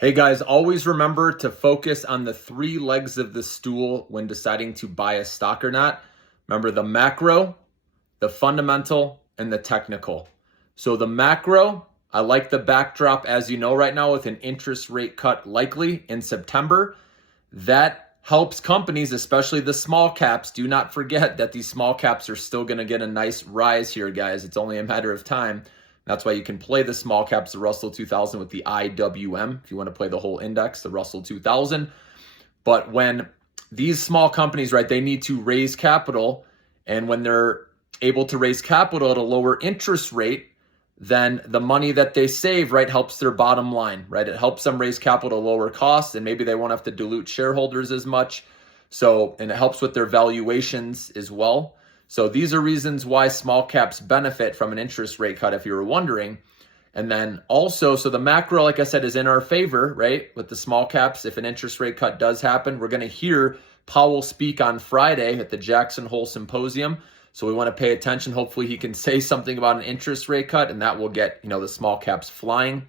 Hey guys, always remember to focus on the three legs of the stool when deciding to buy a stock or not. Remember the macro, the fundamental, and the technical. So the macro, I like the backdrop, as you know, right now with an interest rate cut likely in September. That helps companies, especially the small caps. Do not forget that these small caps are still going to get a nice rise here, guys. It's only a matter of time. That's why you can play the small caps, the Russell 2000 with the IWM, if you want to play the whole index, the Russell 2000. But when these small companies, right, they need to raise capital, and when they're able to raise capital at a lower interest rate, then the money that they save, right, helps their bottom line, right? It helps them raise capital at lower costs, and maybe they won't have to dilute shareholders as much. So, and it helps with their valuations as well. So these are reasons why small caps benefit from an interest rate cut, if you were wondering. And then also, so the macro, like I said, is in our favor, right? With the small caps, if an interest rate cut does happen, we're going to hear Powell speak on Friday at the Jackson Hole Symposium. So we want to pay attention. Hopefully he can say something about an interest rate cut, and that will get, the small caps flying.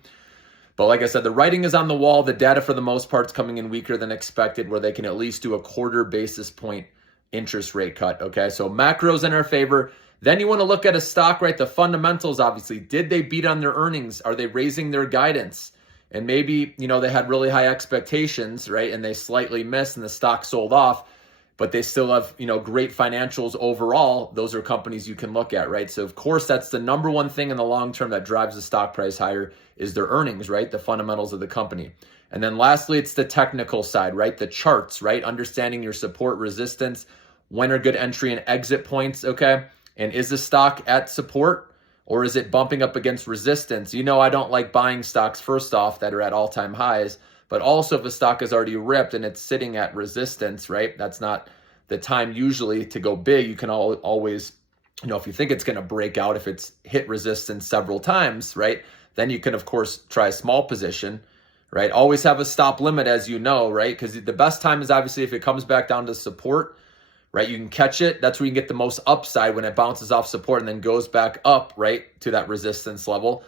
But like I said, the writing is on the wall. The data for the most part is coming in weaker than expected, where they can at least do a quarter basis point interest rate cut. Okay, so macros in our favor. Then you want to look at a stock, right? The fundamentals, obviously. Did they beat on their earnings? Are they raising their guidance? And maybe, they had really high expectations, right? And they slightly missed and the stock sold off, but they still have, great financials overall. Those are companies you can look at, right? So of course, that's the number one thing in the long term that drives the stock price higher is their earnings, right? The fundamentals of the company. And then lastly, it's the technical side, right? The charts, right? Understanding your support, resistance, when are good entry and exit points, okay? And is the stock at support or is it bumping up against resistance? I don't like buying stocks, first off, that are at all-time highs, but also if a stock is already ripped and it's sitting at resistance, right? That's not the time usually to go big. You can always, if you think it's going to break out, if it's hit resistance several times, right? Then you can, of course, try a small position, right? Always have a stop limit, as you know, right? Because the best time is obviously if it comes back down to support, right? You can catch it. That's where you can get the most upside when it bounces off support and then goes back up, right, to that resistance level.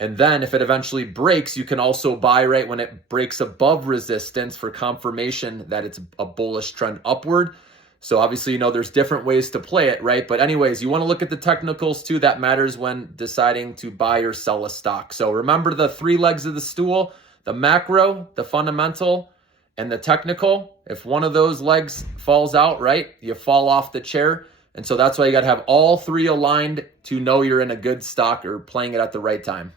And then if it eventually breaks, you can also buy, right, when it breaks above resistance for confirmation that it's a bullish trend upward. So obviously, there's different ways to play it, right? But anyways, you want to look at the technicals too. That matters when deciding to buy or sell a stock. So remember the three legs of the stool: the macro, the fundamental, and the technical. If one of those legs falls out, right, you fall off the chair. And so that's why you got to have all three aligned to know you're in a good stock or playing it at the right time.